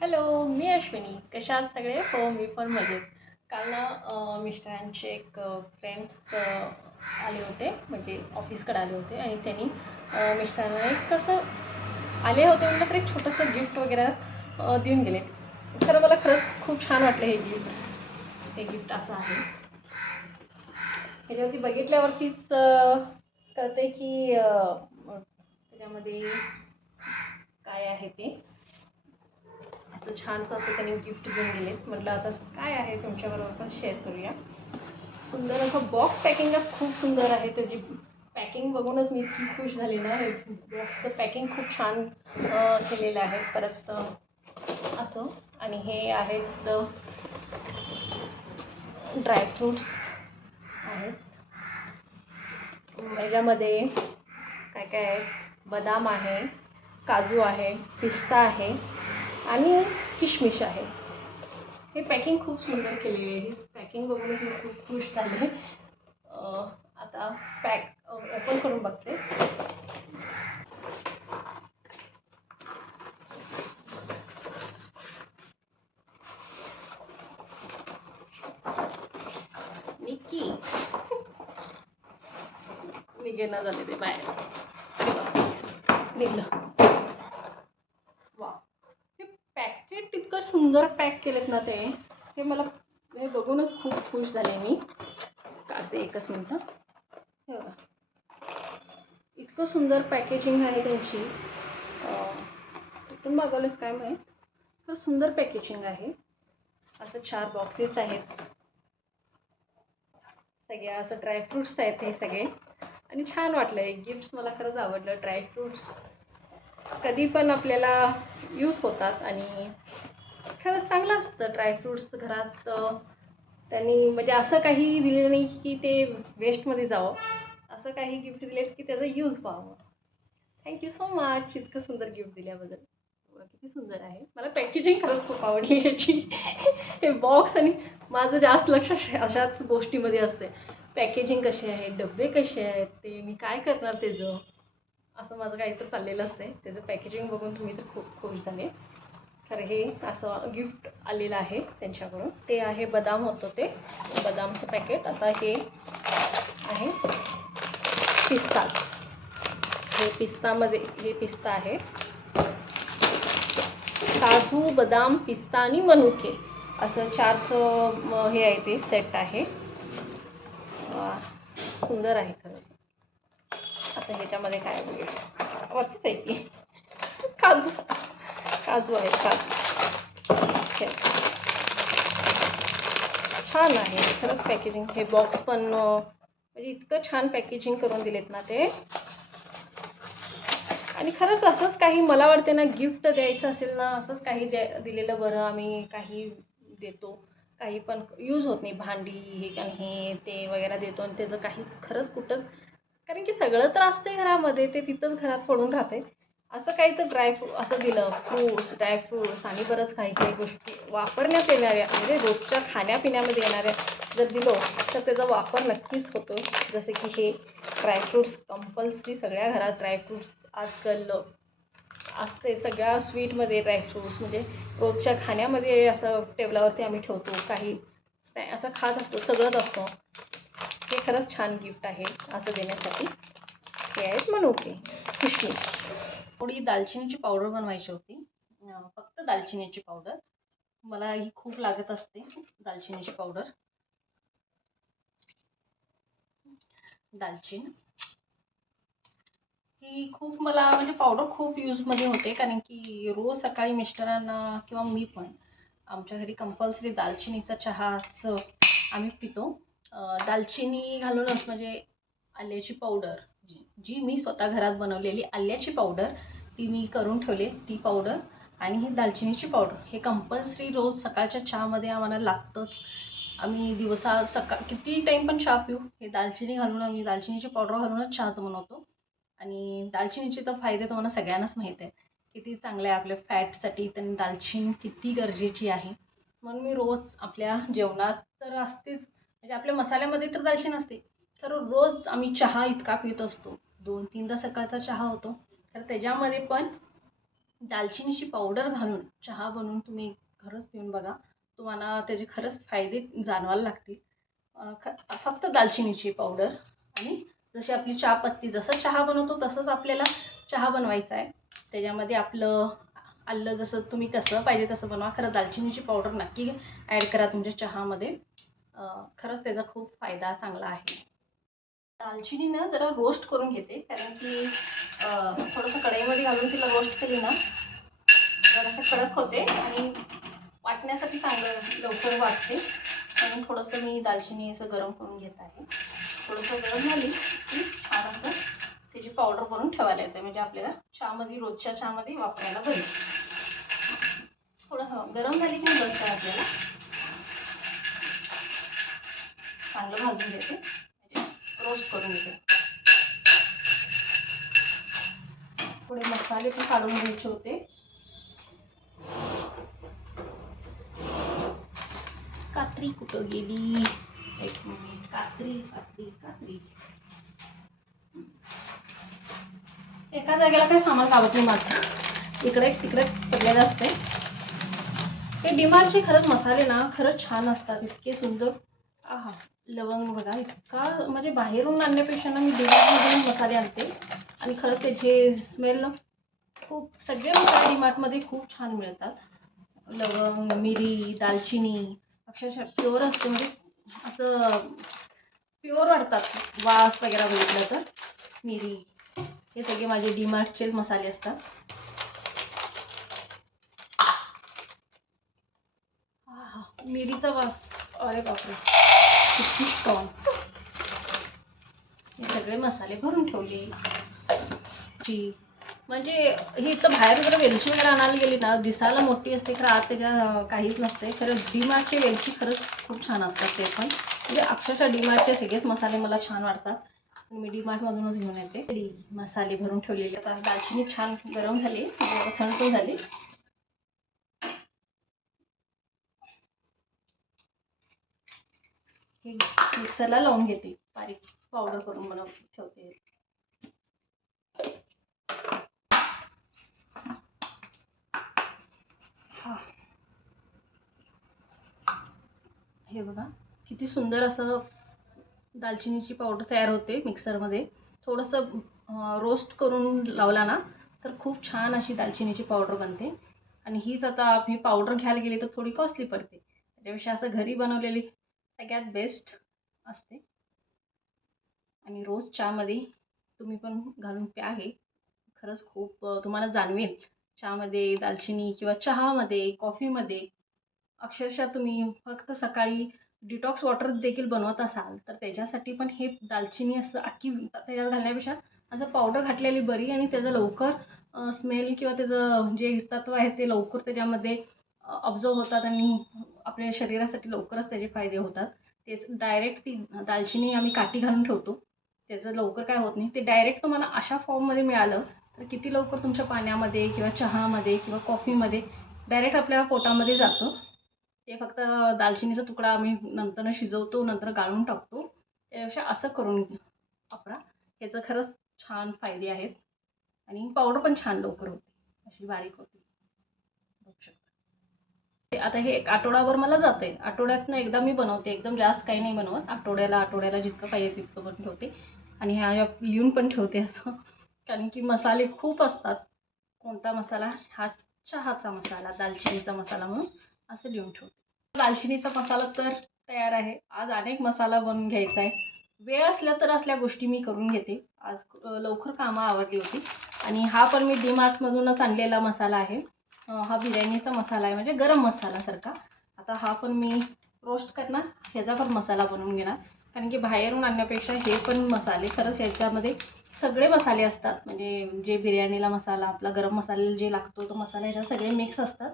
Hello, मी अश्विनी. कशा आहात सगळे? हो, मी पण मजेत. काल ना मिस्टरांचे एक फ्रेंड्स आले होते, म्हणजे ऑफिसकडे आले होते आणि त्यांनी मिस्टरांना एक कसं आले होते म्हटलं तर एक छोटंसं गिफ्ट वगैरे देऊन गेले. खरं मला खरंच खूप छान वाटलं हे गिफ्ट. हे गिफ्ट असं आहे. ह्याच्यावरती बघितल्यावरतीच कळतंय की त्याच्यामध्ये काय आहे ते. असं छानसं असं त्यांनी गिफ्ट देऊन गेलेत. म्हटलं आता काय आहे तुमच्याबरोबर पण शेअर करूया. सुंदर असं बॉक्स पॅकिंगच खूप सुंदर आहे. त्याची पॅकिंग बघूनच मी इतकी खुश झाली ना. हे बॉक्सचं पॅकिंग खूप छान केलेलं आहे. परत असं आणि हे आहेत ड्रायफ्रूट्स आहेत. ह्याच्यामध्ये काय काय आहे, बदाम आहे, काजू आहे, पिस्ता आहे आणि किशमिश आहे. हे पॅकिंग खूप सुंदर केलेली आहे. ही पॅकिंग बघूनच मी खूप खुश झाले. आता ओपन करून बघते. निक्की निघेना झाले ते बाहेर. निघलं. वा, हे पॅकेट इतकं सुंदर पॅक केलेत ना ते. हे मला हे बघूनच खूप खुश झाले मी. काढते एकच मिनिट. हे बघा, इतकं सुंदर पॅकेजिंग आहे त्यांची. कुठून मागवलेत काय माहीत, तर सुंदर पॅकेजिंग आहे. असं 4 बॉक्सेस आहेत. सगळे असं ड्रायफ्रूट्स आहेत हे सगळे. आणि छान वाटलं हे गिफ्ट्स. मला खरंच आवडलं. ड्रायफ्रूट्स कधी पण आपल्याला यूज होतात आणि खरंच चांगलं असतं ड्रायफ्रूट्स घरात. त्यांनी म्हणजे असं काही दिलेलं नाही की ते वेस्टमध्ये जावं. असं काही गिफ्ट दिलेत की त्याचा यूज व्हावं. थँक्यू सो मच इतकं सुंदर गिफ्ट दिल्याबद्दल. किती सुंदर आहे. मला पॅकेजिंग खरंच खूप आवडली याची. हे बॉक्स आणि माझं जास्त लक्ष अशाच गोष्टीमध्ये असते. पॅकेजिंग कशी आहे, डबे कसे आहेत, ते मी काय करणार त्याचं, असं माझं काहीतरी चाललेलं असते. त्याचं पॅकेजिंग बघून तुम्ही तर खूप खुश झाले. खरं हे असं गिफ्ट आलेलं आहे त्यांच्याकडून. ते आहे बदाम होतं ते बदामचं पॅकेट. आता हे आहे पिस्ता. हे पिस्तामध्ये हे पिस्ता आहे. काजू, बदाम, पिस्ता आणि मनुके असं 4चं हे आहे, ते सेट आहे. सुंदर आहे खरं. आता ह्याच्यामध्ये काय वरतीच आहे की काजू काजू आहे. काजू छान आहे खरंच पॅकेजिंग. हे बॉक्स पण म्हणजे इतकं छान पॅकेजिंग करून दिलेत ना ते. आणि खरंच असंच काही मला वाटते ना, गिफ्ट द्यायचं असेल ना, असंच काही दिलेलं बरं. आम्ही काही देतो, काही पण यूज होत नाही, भांडी हे आणि हे ते वगैरे देतो आणि त्याचं काहीच खरंच कुठंच, कारण की सगळं तर असते घरामध्ये, ते तिथंच घरात पडून राहते. असं काही तर ड्रायफ्रूट असं दिलं, ड्रायफ्रूट्स आणि बरंच काही काही गोष्टी वापरण्यात येणाऱ्या, म्हणजे रोजच्या खाण्यापिण्यामध्ये येणाऱ्या जर दिलो तर त्याचा वापर नक्कीच होतो. जसे की हे ड्रायफ्रूट्स कंपल्सरी सगळ्या घरात ड्रायफ्रूट्स आजकाल असते. सगळ्या स्वीटमध्ये ड्रायफ्रूट्स म्हणजे रोजच्या खाण्यामध्ये असं टेबलावरती आम्ही ठेवतो, काही असं खात असतो, सगळंच असतो. हे खरंच छान गिफ्ट आहे असं देण्यासाठी. हे आहेत मनुके, किशमिश. थोडी दालचिनीची पावडर बनवायची होती. फक्त दालचिनीची पावडर मला ही खूप लागत असते. दालचिनीची पावडर, दालचिनी ही खूप मला म्हणजे पावडर खूप यूजमध्ये होते. कारण की रोज सकाळी मिस्टरांना किंवा मी पण आमच्या घरी कंपल्सरी दालचिनीचा चहाच आम्ही पितो. दालचिनी घालूनच म्हणजे आल्याची पावडर, जी मी स्वतः घरात बनवलेली आल्याची पावडर ती मी करून ठेवले, ती पावडर आणि ही दालचिनीची पावडर हे कंपल्सरी रोज सकाळच्या चहामध्ये आम्हाला लागतंच. आम्ही दिवसा किती टाईम पण चहा पिऊ, हे दालचिनी घालून, आम्ही दालचिनीची पावडर घालूनच चहाच बनवतो. आणि दालचिनीचे तर फायदे तुम्हाला सगळ्यांनाच माहीत आहे, किती चांगले आहे आपल्या फॅटसाठी. त्यांनी दालचिनी किती गरजेची आहे. म्हणून मी रोज आपल्या जेवणात तर असतेच, म्हणजे आपल्या मसाल्यामध्ये तर दालचिनी असते. तर रोज आम्ही चहा इतका पित असतो, 2-3दा सकाळचा चहा होतो, तर त्याच्यामध्ये पण दालचिनीची पावडर घालून चहा बनवून तुम्ही खरंच पिऊन बघा. तुम्हाला त्याचे खरंच फायदे जाणवायला लागतील. फक्त दालचिनीची पावडर आणि जशी आपली चहापत्ती, जसं चहा बनवतो तसंच आपल्याला चहा बनवायचा आहे. त्याच्यामध्ये आपलं आलं जसं तुम्ही कसं पाहिजे तसं बनवा. खरं दालचिनीची पावडर नक्की ॲड करा तुमच्या चहामध्ये. खरंच त्याचा खूप फायदा चांगला आहे. दालचिनी ना जरा रोस्ट करून घेते, कारण की थोडंसं कढईमध्ये घालून तिला रोस्ट केली ना जरासं कडक होते आणि वाटण्यासाठी चांगलं लवकर वाटते. म्हणून थोडंसं मी दालचिनी असं गरम करून घेत आहे. थोडंसं गरम झाली की छान असं त्याची पावडर करून ठेवायला येते, म्हणजे आपल्याला चहामध्ये, रोजच्या चहामध्ये वापरायला बरी. थोडं गरम झाली की बस आहे आपल्याला. चांगलं भाजून घेते, म्हणजे रोस्ट करून घेते. थोडे मसाले पण काढून घ्यायचे होते. कात्री कुठं गेली? एक मिनिट. कात्री कात्री कात्री एका जागेला काही सामान लावत नाही माझं, इकडे तिकडे पडलेलं असते. हे डीमार्टचे खरंच मसाले ना खरंच छान असतात, इतके सुंदर. आहा, लवंग बघा, इतका म्हणजे बाहेरून आणण्यापेक्षा ना मी डीमार्टमधून मसाले आणते आणि खरंच त्याचे स्मेल ना खूप, सगळे मसाले डीमार्टमध्ये खूप छान मिळतात. लवंग, मिरी, दालचिनी अक्षरशः प्युअर असते, म्हणजे असं प्युअर वाटतात वास वगैरे बघितलं तर. मिरी, हे सगळे माझे डीमार्टचेच मसाले असतात. मिरीचा वास, अरे बापरे, किती स्ट्रॉंग. हे सगळे मसाले भरून ठेवले. म्हणजे ही तर बाहेर जर वेलची वगैरे आणायला गेली ना, दिसायला मोठी असते, खरं आत त्याच्या काहीच नसते. खरं डीमार्टचे वेलची खरंच खूप छान असतात. ते पण म्हणजे अक्षरशः डीमार्टचे सगळेच मसाले मला छान वाटतात. मी डीमार्टमधूनच घेऊन येते. मसाले भरून ठेवलेले. आता दालचिनी छान गरम झाली, थंड पण झाली. हे मिक्सरला लावून घेते, बारीक पावडर करून बनवून ठेवते. हे बघा किती सुंदर असं दालचिनीची पावडर तयार होते मिक्सरमध्ये. थोडंसं रोस्ट करून लावला ना तर खूप छान अशी दालचिनीची पावडर बनते. आणि हीच आता आम्ही पावडर घ्यायला गेली तर थोडी कॉस्टली पडते, त्यापेक्षा असं घरी बनवलेली सगळ्यात बेस्ट असते. आणि रोज चहामध्ये तुम्ही पण घालून प्या. हे खरंच खूप तुम्हाला जाणवेल. चहामध्ये दालचिनी किंवा चहामध्ये, कॉफीमध्ये अक्षरशः तुम्ही फक्त सकाळी डिटॉक्स वॉटर देखील बनवत असाल तर त्याच्यासाठी पण हे दालचिनी असं अख्खी त्याच्यात घालण्यापेक्षा असं पावडर घातलेली बरी. आणि त्याचं लवकर स्मेल किंवा त्याचं जे तत्व आहे ते लवकर त्याच्यामध्ये ऑब्झर्व होतात आणि आपल्या शरीरासाठी लवकरच त्याचे फायदे होतात. तेच डायरेक्ट ती दालचिनी आम्ही काठी घालून ठेवतो, त्याचं लवकर काय होत नाही. ते डायरेक्ट तुम्हाला अशा फॉर्ममध्ये मिळालं तर किती लवकर तुमच्या पाण्यामध्ये किंवा चहामध्ये किंवा कॉफीमध्ये डायरेक्ट आपल्या पोटामध्ये जातं. ते फक्त दालचिनीचा तुकडा आम्ही नंतर शिजवतो, नंतर गाळून टाकतो. त्यापेक्षा असं करून वापरा. ह्याचं खरंच छान फायदे आहेत. आणि पावडर पण छान लवकर होते, अशी बारीक होते, बघू शकता. आता हे एक आठवडाभर मला जाते. आठवड्यातनं एकदा मी बनवते, एकदम जास्त काही नाही बनवत. आठवड्याला जितकं पाहिजे तितकं बनवून ठेवते. आणि ह्या लिहून पण ठेवते असं, कारण की मसाले खूप असतात. कोणता मसाला, हा चहाचा मसाला, दालचिनीचा मसाला म्हणून असं लिहून ठेवते. दालचिनीचा मसाला तर तयार आहे. आज अनेक मसाला बनवून घ्यायचा आहे. वेळ असल्या तर असल्या गोष्टी मी करून घेते. आज लवकर कामं आवरली होती. आणि हा पण मी डीमार्टमधूनच आणलेला मसाला आहे. हा बिर्याणीचा मसाला आहे, म्हणजे गरम मसालासारखा. आता हा पण मी रोस्ट करणार, ह्याचा पण मसाला बनवून घेणार. कारण की बाहेरून आणण्यापेक्षा हे पण मसाले खरंच ह्याच्यामध्ये सगळे मसाले असतात. म्हणजे जे बिर्याणीला मसाला, आपला गरम मसाला जे लागतो तो मसाला, ह्याच्यात सगळे मिक्स असतात.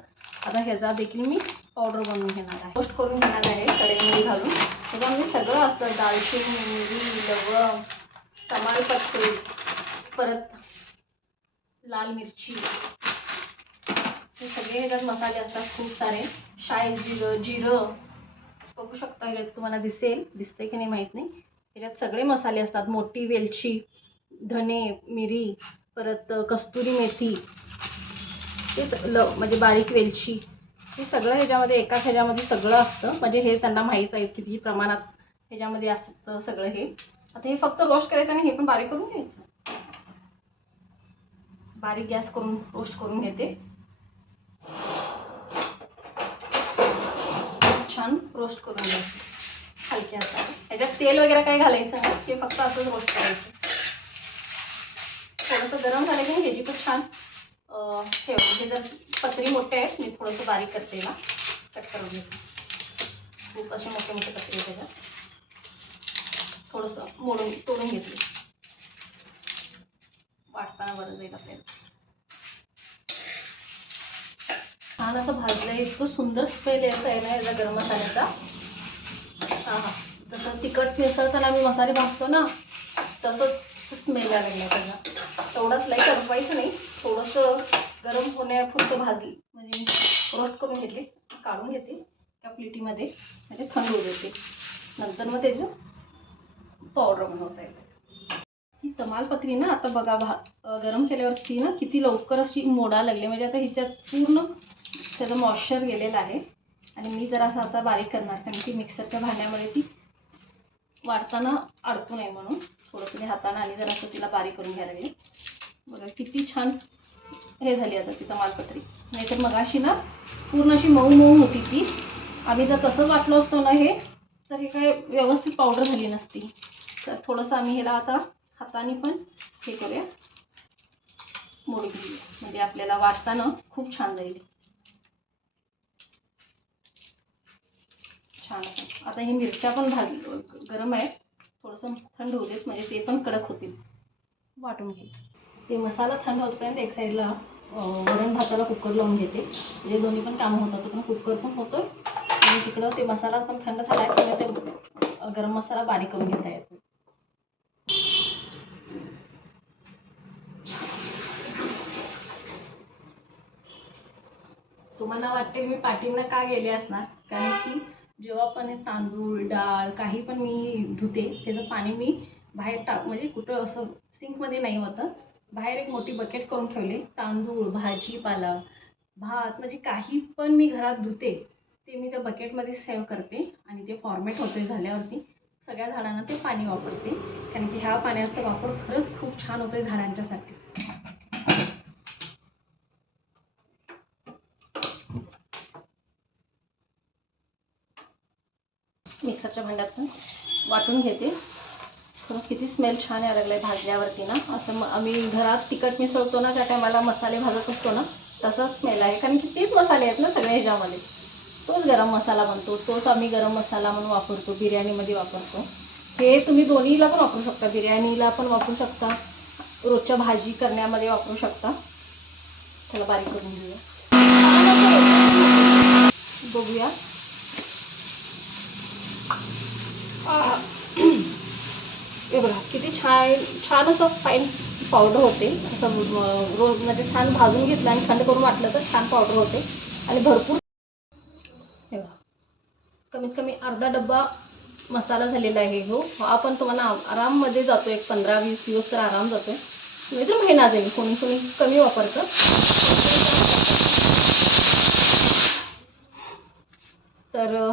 आता ह्याचा देखील मी पावडर बनवून घेणार आहे, रोस्ट करून घेणार आहे कढईमध्ये घालून. त्याच्यामध्ये सगळं असतं, दालचिनी, मिरी, लवंग, तमालपत्री, परत लाल मिरची, हे सगळे ह्याच्यात मसाले असतात खूप सारे. शाही जिरं बघू शकता, ह्याच्यात तुम्हाला दिसते की नाही माहीत नाही. ह्याच्यात सगळे मसाले असतात. मोठी वेलची, धने, मिरी, परत कस्तुरी मेथी, ते म्हणजे बारीक वेलची हे सगळं ह्याच्यामध्ये एकाच ह्याच्यामध्ये सगळं असतं. म्हणजे हे त्यांना माहीत आहे किती प्रमाणात ह्याच्यामध्ये असतं सगळं हे. आता हे फक्त रोस्ट करायचं आणि हे पण बारीक करून घ्यायचं. बारीक गॅस करून रोस्ट करून घेते. छान रोस्ट करून घ्यायचं हलक्या हाताने. ह्याच्यात तेल वगैरे काही घालायचं नाही, हे फक्त असंच रोस्ट करायचं. थोडंसं गरम झालं की ह्याची पण छान ठेव. म्हणजे जर पत्री मोठे आहेत, मी थोडंसं बारीक करते ना, कट करून घेते. खूप असे मोठे मोठे पत्री त्याच्यात थोडंसं तोडून घेतले. वाटताना बरं जाईल आपल्याला. छान असं भाजलंय. इतकं सुंदर स्मेल यायचा आहे ना याचा गरम मसाल्याचा. हां, तसं तिखट मिसळताना आम्ही मसाले भाजतो ना, तसंच स्मेल आलेला त्याचा. तेवढंच लई करपायचं नाही, थोडंसं गरम होण्यापुरतं भाजली म्हणजे रोस्ट करून घेतले. काढून घेते त्या प्लेटीमध्ये म्हणजे थंड होऊ देते. नंतर मग त्याचं पावडर बनवता येते. ही तमालपत्री ना आता बघा गरम केल्यावरती ना किती लवकर अशी मोडा लागली. म्हणजे आता हिच्यात पूर्ण त्याचं मॉइश्चर गेलेलं आहे. आणि मी जरासं आता बारीक करणार, कारण की मिक्सरच्या भांड्यामध्ये ती वाढताना अडकू नये म्हणून थोडंसं मी हाताने आणि जरासं तिला बारीक करून घ्यायला लागले. बघा किती छान हे झाली आता ती तमालपत्री. नाहीतर मगाशी ना पूर्ण अशी मऊ मऊ होती ती. आम्ही जर तसंच वाटलं असतो ना हे, तर हे काय व्यवस्थित पावडर झाली नसती. तर थोडंसं आम्ही ह्याला आता हाताने पण हे करूया, मोडी घेऊया, म्हणजे आपल्याला वाटताना खूप छान जाईल. छान आता हे मिरच्या पण गरम आहेत, थोडंसं थंड होऊ देत म्हणजे ते पण कडक होतील. वाटून घ्यायचं ते मसाला थंड होतपर्यंत एक साईडला वरण भाताला कुकर लावून घेते. म्हणजे दोन्ही पण कामं होतात, पण कुकर पण होतं आणि तिकडं ते मसाला पण थंड झाला आहे किंवा ते गरम मसाला बारीक करून घेता येतो. तुम्हाला वाटते मी पाठींना का गेले असणार, कारण की जेव्हा पण तांदूळ डाळ काही पण मी धुते त्याचं पाणी मी बाहेर म्हणजे कुठं असं सिंकमध्ये नाही होतं, बाहेर एक मोठी बकेट करून ठेवले. तांदूळ भाजीपाला भात म्हणजे काही पण मी घरात धुते ते मी त्या बकेटमध्ये सेव्ह करते आणि ते फॉर्मेट होते. झाल्यावरती सगळ्या झाडांना ते पाणी वापरते, कारण की ह्या पाण्याचा वापर खरंच खूप छान होतोय झाडांच्यासाठी. मिक्सरच्या भांड्यातून वाटून घेते. खरंच किती स्मेल छान यायला लागला आहे भाजल्यावरती ना. असं आम्ही घरात तिखट मिसळतो ना, त्या टायमाला मसाले भाजत असतो ना, तसाच स्मेल आहे. कारण की तेच मसाले आहेत ना सगळे ह्याच्यामध्ये. तोच गरम मसाला बनतो, तोच आम्ही गरम मसाला म्हणून वापरतो, बिर्याणीमध्ये वापरतो. हे तुम्ही दोन्हीला पण वापरू शकता, बिर्याणीला पण वापरू शकता, रोजच्या भाजी करण्यामध्ये वापरू शकता. त्याला बारीक करून घेऊया, बघूया. हे बघा किती छान असं फाईन पावडर होते. असं रोज म्हणजे छान भाजून घेतलं आणि थंड करून वाटलं तर छान पावडर होते आणि भरपूर. हे बघा कमीत कमी अर्धा डब्बा मसाला झालेला आहे. हो आपण तुम्हाला आराममध्ये जातो, एक 15-20 दिवस तर आराम जातो आहे, नाही तर महिना जाईल. कोणी कोणी कमी वापरतं. तर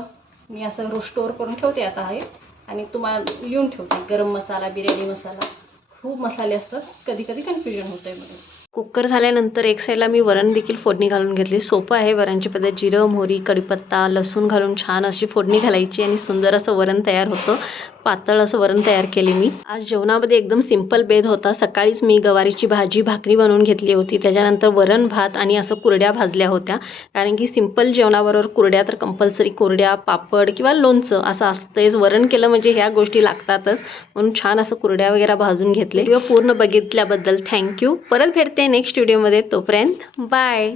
मी असं स्टोअर करून ठेवते आता आहे आणि तुम्हाला लिहून ठेवते. गरम मसाला, बिर्याणी मसाला, खूप मसाले असतात, कधी कधी कन्फ्युजन होतं आहे मला. कुकर झाल्यानंतर एक साईडला मी वरण देखील फोडणी घालून घेतली. सोपं आहे वरणची पद्धत. जिरं मोहरी कढीपत्ता लसूण घालून छान अशी फोडणी घालायची आणि सुंदर असं वरण तयार होतं. पातळ असं वरण तयार केले मी. आज जेवणामध्ये एकदम सिंपल बेत होता. सकाळीच मी गवारीची भाजी भाकरी बनवून घेतली होती, त्याच्यानंतर वरण भात आणि असं कुरड्या भाजल्या होत्या. कारण की सिंपल जेवणाबरोबर कुरड्या तर कंपल्सरी, कुरड्या पापड किंवा लोणचं असं असतंच. वरण केलं म्हणजे ह्या गोष्टी लागतातच, म्हणून छान असं कुरड्या वगैरे भाजून घेतले. व्हिडिओ पूर्ण बघितल्याबद्दल थँक्यू. परत भेटते नेक्स्ट व्हिडिओमध्ये, तोपर्यंत बाय.